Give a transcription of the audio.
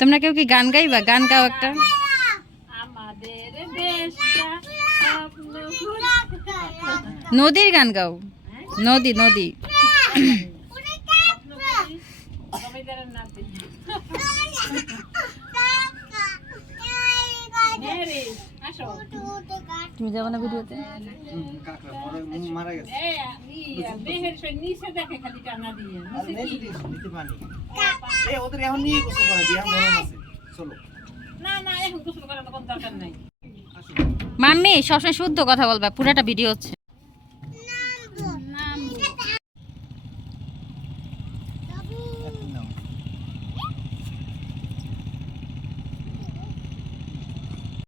তোমরা কেউ কি গান গাইবা? গান গাও একটা। নদীর গান গাও। নদী নদী। তুমি যাবো না ভিডিওতে? মাম্মি সবসময় শুদ্ধ কথা বলবা, পুরাটা ভিডিও হচ্ছে।